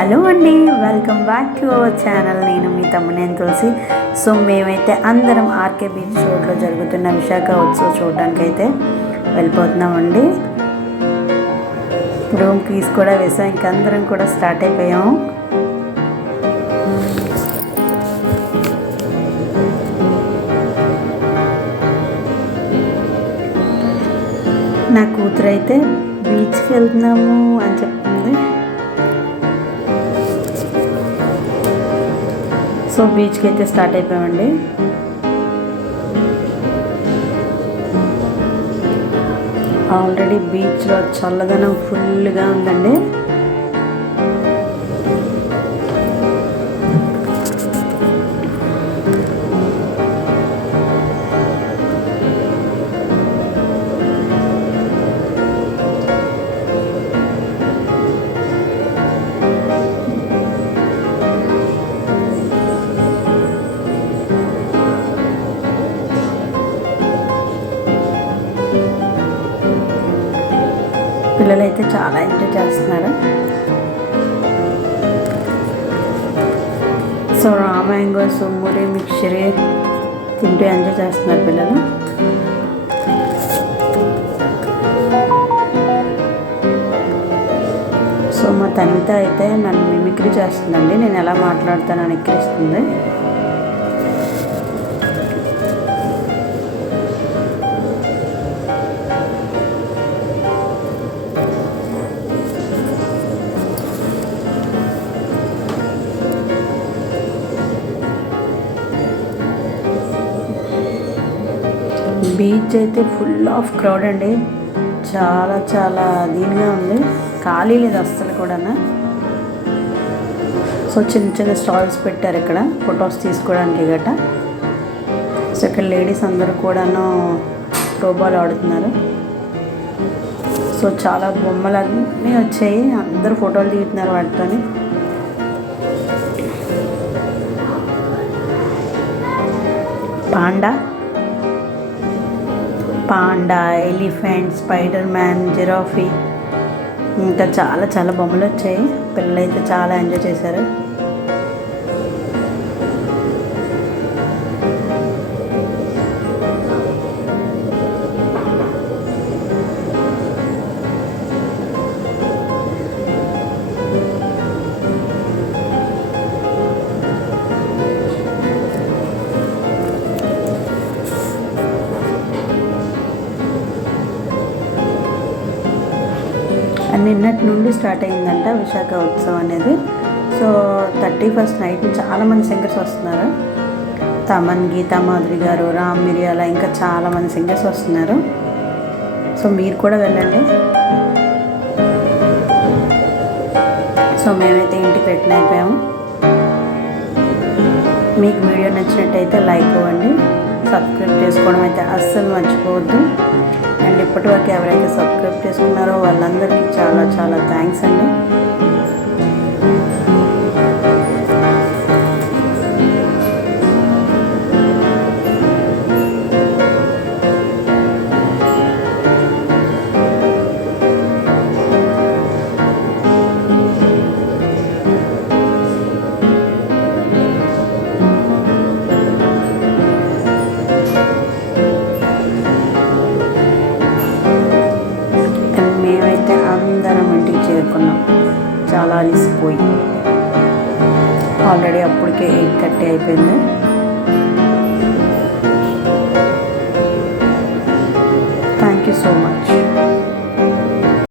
హలో అండి, welcome back to our channel. నేను మీ తమ్మునేని తులసి. సో మేమైతే అందరం ఆర్కే బీచ్ రోడ్లో జరుగుతున్న విశాఖ ఉత్సవం చూడడానికి అయితే వెళ్ళిపోతున్నామండి. రూమ్ కీస్ కూడా వేసాం, ఇంకందరం కూడా స్టార్ట్ అయిపోయాము. నా కూతురు అయితే బీచ్కి వెళ్తున్నాము అని చెప్తుంది. సో బీచ్కి అయితే స్టార్ట్ అయిపోయామండి. ఆల్రెడీ బీచ్లో చల్లదనం ఫుల్గా ఉందండి. పిల్లలు అయితే చాలా ఎంజాయ్ చేస్తున్నారు. సో మ్యాంగోస్, మురి మిక్చర్ తింటూ ఎంజాయ్ చేస్తున్నారు పిల్లలు. సో మా తనిత అయితే నన్ను మిమిక్రీ చేస్తుందండి. నేను ఎలా మాట్లాడతానని ఎక్కిరిస్తుంది. బీచ్ అయితే ఫుల్ ఆఫ్ క్రౌడ్ అండి. చాలా చాలా దీనిగా ఉంది, ఖాళీ లేదు అస్సలు కూడా. సో చిన్న చిన్న స్టాల్స్ పెట్టారు ఇక్కడ ఫొటోస్ తీసుకోవడానికి గట. సో ఇక్కడ లేడీస్ అందరూ కూడాను త్రోబాల్ ఆడుతున్నారు. సో చాలా బొమ్మలన్నీ వచ్చాయి, అందరూ ఫోటోలు దిగుతున్నారు వాటితోని. Panda, elephant, spider man, giraffe, ఇంకా చాలా చాలా బొమ్మలు వచ్చాయి. పిల్లలు అయితే చాలా ఎంజాయ్ చేశారు. నిన్నటి నుండి స్టార్ట్ అయ్యిందంట విశాఖ ఉత్సవం అనేది. సో 31st నైట్ చాలామంది సింగర్స్ వస్తున్నారు. తమన్, గీతా మాధురి గారు, రామ్ మిరియాల, ఇంకా చాలామంది సింగర్స్ వస్తున్నారు. సో మీరు కూడా వెళ్ళండి. సో మేమైతే ఇంటికి రిటర్న్ అయిపోయాము. మీకు వీడియో నచ్చినట్టయితే లైక్ ఇవ్వండి, సబ్స్క్రైబ్ చేసుకోవడం అయితే అస్సలు మర్చిపోవద్దు. అండ్ ఇప్పటివరకు ఎవరైతే సబ్స్క్రైబ్ చేసుకున్నారో వాళ్ళందరికీ చాలా చాలా థ్యాంక్స్ అండి. మేమైతే అందరం ఇంటికి చేరుకున్నాం, చాలా అలిసిపోయి. ఆల్రెడీ అప్పటికే 8:30 అయిపోయింది. Thank you so much.